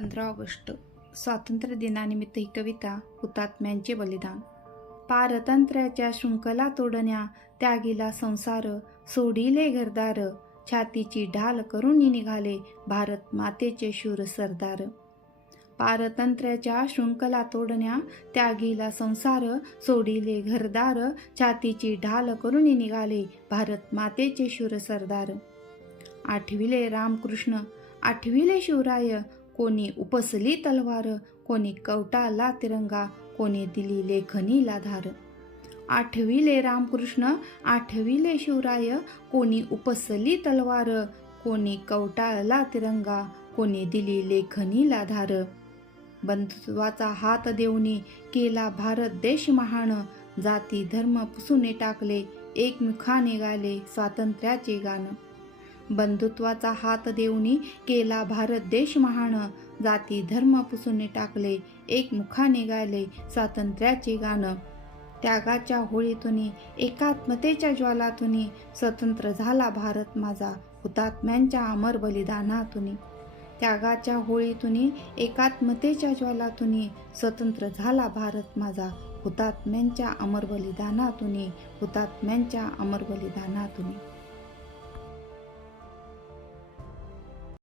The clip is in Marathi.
पंधरा ऑगस्ट स्वातंत्र्य दिनानिमित्त ही कविता हुतात्म्यांचे बलिदान. पारतंत्र्याच्या शृंखला तोडण्या त्यागीला संसार सोडिले घरदार छातीची ढाल करून निघाले भारत मातेचे शूर सरदार. पारतंत्र्याच्या शृंखला तोडण्या त्यागीला संसार सोडिले घरदार छातीची ढाल करून निघाले भारत मातेचे शूर सरदार. आठविले रामकृष्ण आठविले शिवराय कोणी उपसली तलवार कोणी कवटाला तिरंगा कोणी दिली लेखनीला धार. आठविले रामकृष्ण आठविले शिवराय कोणी उपसली तलवार कोणी कवटाळला तिरंगा कोणी दिली लेखनीला धार. बंधुत्वाचा हात देऊनी केला भारत देश महान. जाती धर्म पुसूने टाकले एकमुखाने गाले स्वातंत्र्याचे गाणं. बंधुत्वाचा हात देऊनी केला भारत देश महान. जाती धर्म पुसून टाकले एकमुखाने गायले स्वातंत्र्याचे गाणं. त्यागाच्या होळीतून एकात्मतेच्या ज्वालातून स्वतंत्र झाला भारत माझा हुतात्म्यांच्या अमर बलिदानातून. त्यागाच्या होळीतून एकात्मतेच्या ज्वालातून स्वतंत्र झाला भारत माझा हुतात्म्यांच्या अमर बलिदानातून हुतात्म्यांच्या अमर बलिदानातून.